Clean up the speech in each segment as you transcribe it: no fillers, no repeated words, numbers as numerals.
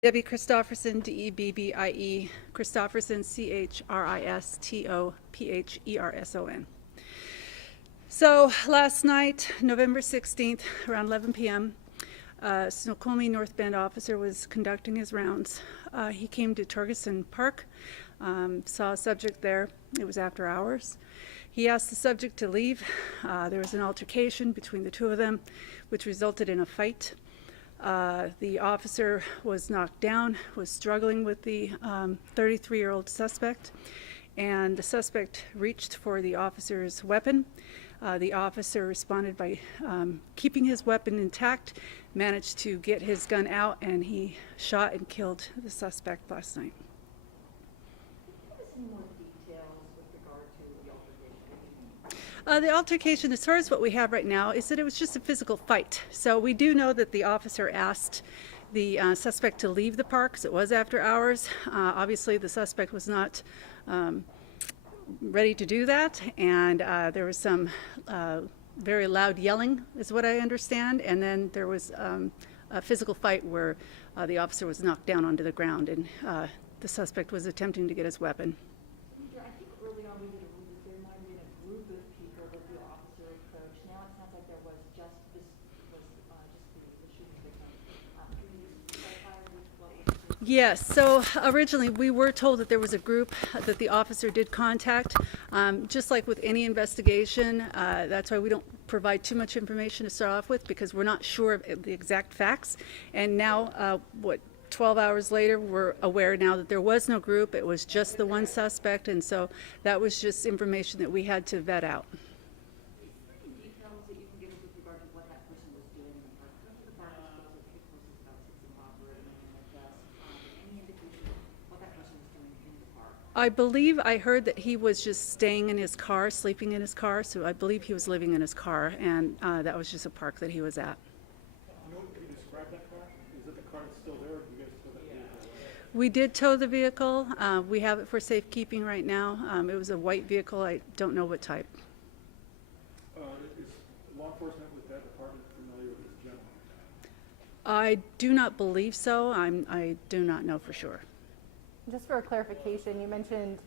Debbie Christopherson, D-E-B-B-I-E, Christopherson, C-H-R-I-S-T-O-P-H-E-R-S-O-N. So last night, November 16th, around 11 p.m., Snoqualmie North Bend officer was conducting his rounds. He came to Torguson Park, saw a subject there. It was after hours. He asked the subject to leave. There was an altercation between the two of them, which resulted in a fight. The officer was knocked down, was struggling with the 33-year-old suspect, and the suspect reached for the officer's weapon. The officer responded by keeping his weapon intact, managed to get his gun out, and he shot and killed the suspect last night. Give us some more details with regard to the altercation. The altercation, as far as what we have right now, is that it was just a physical fight. So we do know that the officer asked the suspect to leave the park, because it was after hours. Obviously, the suspect was not ready to do that, and there was some very loud yelling, is what I understand, and then there was a physical fight where the officer was knocked down onto the ground, and the suspect was attempting to get his weapon. I think early on we did a rule that there might have been a group of people that the officer approached. Now it sounds like there was just the shooting victim. Can you clarify what was the... Yes, so originally we were told that there was a group that the officer did contact. Just like with any investigation, that's why we don't provide too much information to start off with, because we're not sure of the exact facts. And now, 12 hours later, we're aware now that there was no group. It was just the one suspect, and so that was just information that we had to vet out. Is there any details that you can give us with regard to what that person was doing in the park? The park is closed, I think it closes about 6 o'clock or anything like that. Any indication of what that person was doing in the park? I believe I heard that he was just staying in his car, sleeping in his car, so I believe he was living in his car, and that was just a park that he was at. Can you describe that car? Is it the car that's still there, or do you guys tow that vehicle? We did tow the vehicle. We have it for safekeeping right now. It was a white vehicle. I don't know what type. Is law enforcement with that department familiar with this gentleman? I do not believe so. I do not know for sure. Just for a clarification, you mentioned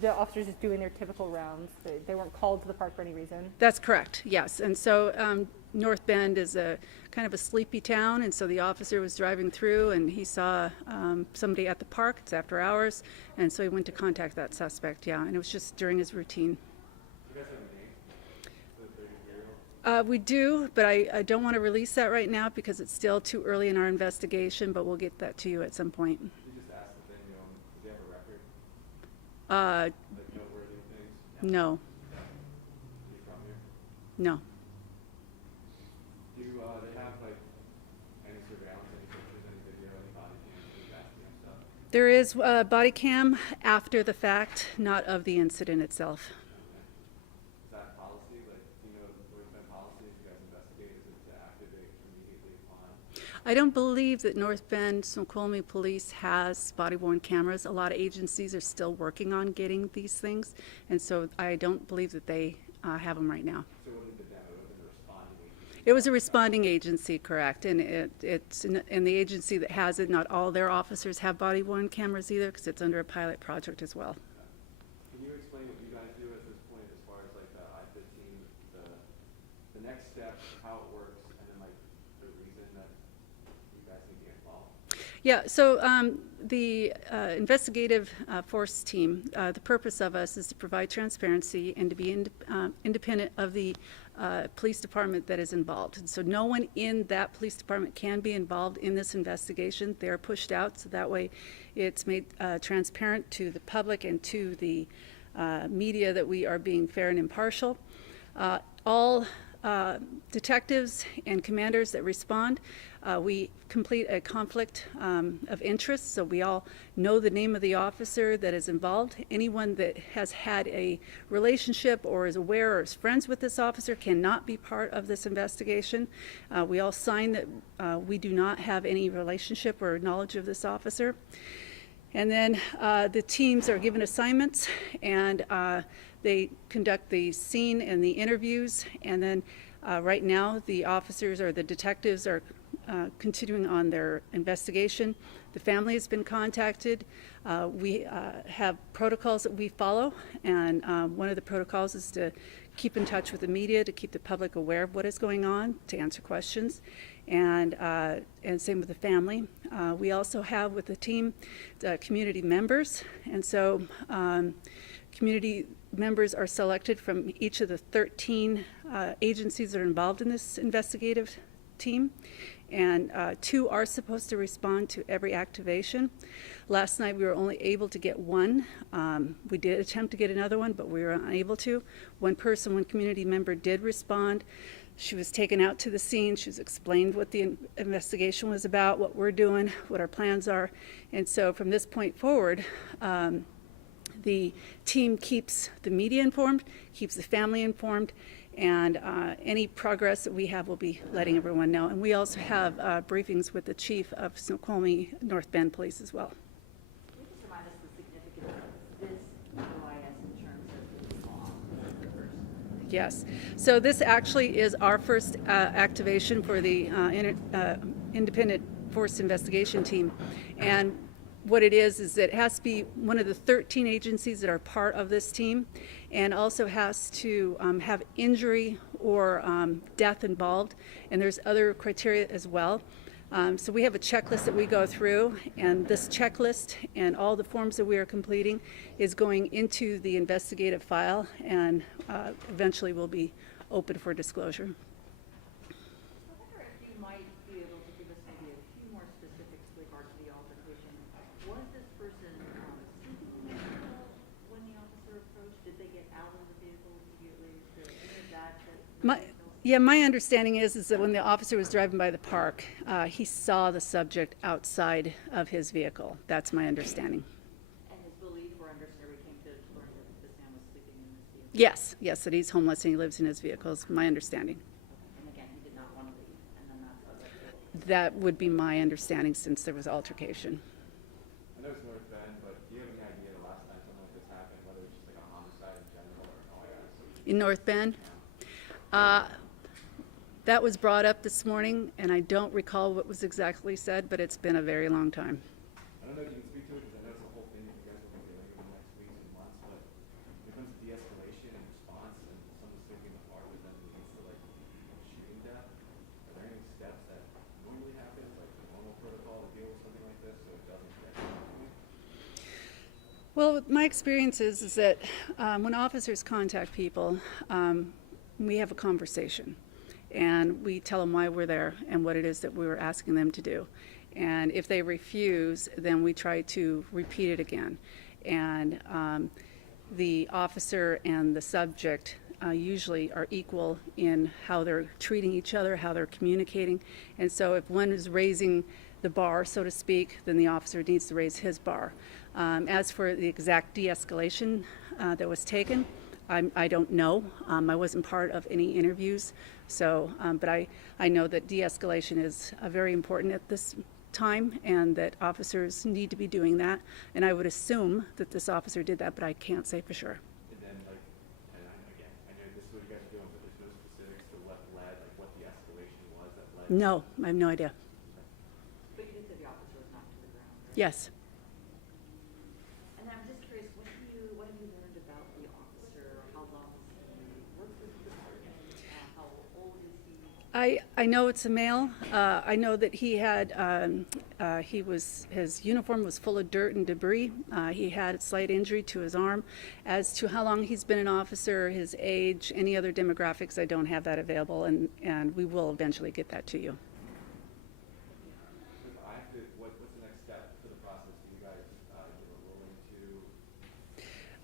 the officers just doing their typical rounds. They weren't called to the park for any reason. That's correct, yes. And so North Bend is a kind of a sleepy town, and so the officer was driving through and he saw somebody at the park. It's after hours, and so he went to contact that suspect, yeah, and it was just during his routine. Do you guys have a name? We do, but I don't want to release that right now because it's still too early in our investigation, but we'll get that to you at some point. You just asked if they know, do they have a record? Like noteworthy things? No, Are you from here? no. Do they have like any surveillance, any pictures, any video, any body cams, any back cam stuff? There is body cam after the fact, not of the incident itself. Is that policy? Like, do you know what has been policy as you guys investigate? Is it to activate immediately upon? I don't believe that North Bend Snoqualmie Police has body-worn cameras. A lot of agencies are still working on getting these things, and so I don't believe that they have them right now. So what did the demo? Was it a responding agency? It was a responding agency, correct, and it's in the agency that has it. Not all their officers have body-worn cameras either, because it's under a pilot project as well. Can you explain what you guys do at this point as far as like the I-15, the next step, how it works, and then like the reason that you guys need to get involved? Yeah, so the investigative force team, the purpose of us is to provide transparency and to be independent of the police department that is involved. And so no one in that police department can be involved in this investigation. They're pushed out, so that way it's made transparent to the public and to the media that we are being fair and impartial. All detectives and commanders that respond, we complete a conflict of interest, so we all know the name of the officer that is involved. Anyone that has had a relationship or is aware or is friends with this officer cannot be part of this investigation. We all sign that we do not have any relationship or knowledge of this officer. And then the teams are given assignments, and they conduct the scene and the interviews, and then right now the officers or the detectives are continuing on their investigation. The family has been contacted. We have protocols that we follow, and one of the protocols is to keep in touch with the media, to keep the public aware of what is going on, to answer questions, and same with the family. We also have with the team community members, and so community members are selected from each of the 13 agencies that are involved in this investigative team, and 2 are supposed to respond to every activation. Last night we were only able to get 1. We did attempt to get another one, but we were unable to. One community member did respond. She was taken out to the scene. She was explained what the investigation was about, what we're doing, what our plans are. And so from this point forward, the team keeps the media informed, keeps the family informed, and any progress that we have, we'll be letting everyone know. And we also have briefings with the chief of Snoqualmie North Bend Police as well. Can you just remind us the significance of this OIS in terms of the law? Yes. So this actually is our first activation for the Independent Force Investigation Team. And what it is that it has to be one of the 13 agencies that are part of this team, and also has to have injury or death involved, and there's other criteria as well. So we have a checklist that we go through, and this checklist and all the forms that we are completing is going into the investigative file, and eventually will be open for disclosure. I wonder if you might be able to give us maybe a few more specifics with regard to the altercation. Was this person sleeping in the vehicle when the officer approached? Did they get out of the vehicle immediately? Is there any of that? My understanding is that when the officer was driving by the park, he saw the subject outside of his vehicle. That's my understanding. And his belief or understanding came to learn that this man was sleeping in his vehicle? Yes, that he's homeless and he lives in his vehicle is my understanding. And again, he did not want to leave, and then that's how that. That would be my understanding since there was altercation. I know it's North Bend, but do you have any idea the last time something like this happened, whether it's just like a homicide in general or an OIS? In North Bend? That was brought up this morning, and I don't recall what was exactly said, but it's been a very long time. I don't know if you can speak to it, because I know it's a whole thing that you guys will be doing in the next weeks and months, but when it comes to de-escalation and response and someone's sleeping in the park and then it leads to like shooting death, are there any steps that normally happen, like the normal protocol to deal with something like this so it doesn't get to that point? Well, my experience is that when officers contact people, we have a conversation. And we tell them why we're there and what it is that we were asking them to do. And if they refuse, then we try to repeat it again. And the officer and the subject usually are equal in how they're treating each other, how they're communicating. And so if one is raising the bar, so to speak, then the officer needs to raise his bar. As for the exact de-escalation that was taken, I don't know. I wasn't part of any interviews, so but I know that de-escalation is very important at this time, and that officers need to be doing that. And I would assume that this officer did that, but I can't say for sure. And then like, and again, I know this is what you guys are doing, but there's no specifics to what led, like what the escalation was that led. No, I have no idea. But you did say the officer was knocked to the ground, right? Yes. And I'm just curious, what have you learned about the officer? How long has he worked with the department? How old is he? I know it's a male. I know that he had, his uniform was full of dirt and debris. He had a slight injury to his arm. As to how long he's been an officer, his age, any other demographics, I don't have that available, and we will eventually get that to you. If I have to, what's the next step for the process? Do you guys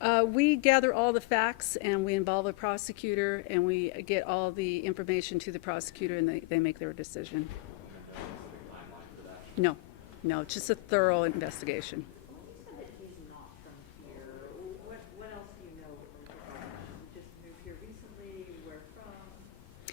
willing to? We gather all the facts, and we involve a prosecutor, and we get all the information to the prosecutor, and they make their decision. And then there's a specific timeline for that? No, just a thorough investigation. When you said that he's not from here, what else do you know about him? He just moved here recently, where from?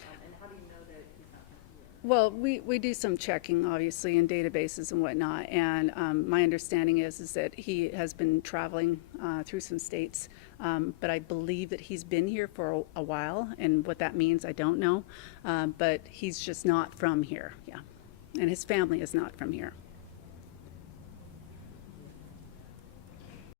And how do you know that he's not from here? Well, we do some checking, obviously, in databases and whatnot, and my understanding is that he has been traveling through some states, but I believe that he's been here for a while, and what that means, I don't know, but he's just not from here, yeah. and his family is not from here.